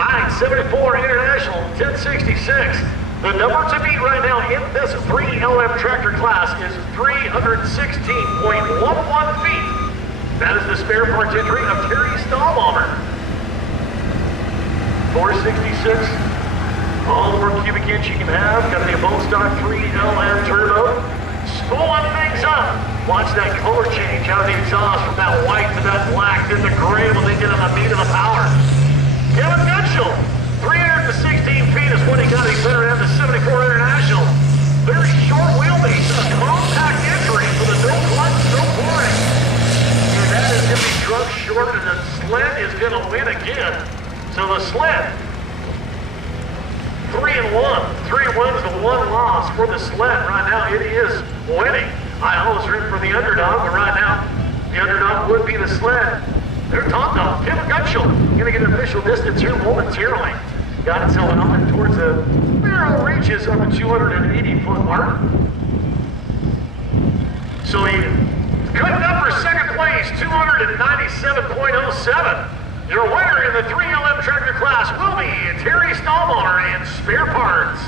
974 International 1066. The number to beat right now in this 3LM tractor class is 316.11 feet. That is the spare parts entry of Terry Stahlbomber. 466. All the more cubic inch you can have. Got the bolt stock 3LM turbo. Spooling things up. Watch that color change out of the exhaust from that white to that black, then the gray when they get on the meat of the power. Kevin Gutschel, 316 feet is what he got. He better have the 74 International. Very short wheelbase, a compact entry for the no clutch, no pouring. And that is going to be drunk short, and the sled is going to win again. So the sled, 3-1. 3 wins to 1 loss for the sled. Right now, it is winning. I always root for the underdog, but right now, the underdog would be the sled. They're top dog. Kevin Gutschel going to get an official distance here momentarily. Got it selling on towards the barrel reaches on the 280-foot mark. So he cutting up for second place, 297.07. Your winner in the 3LM tractor class will be Terry Stahlbomber and Spare Parts.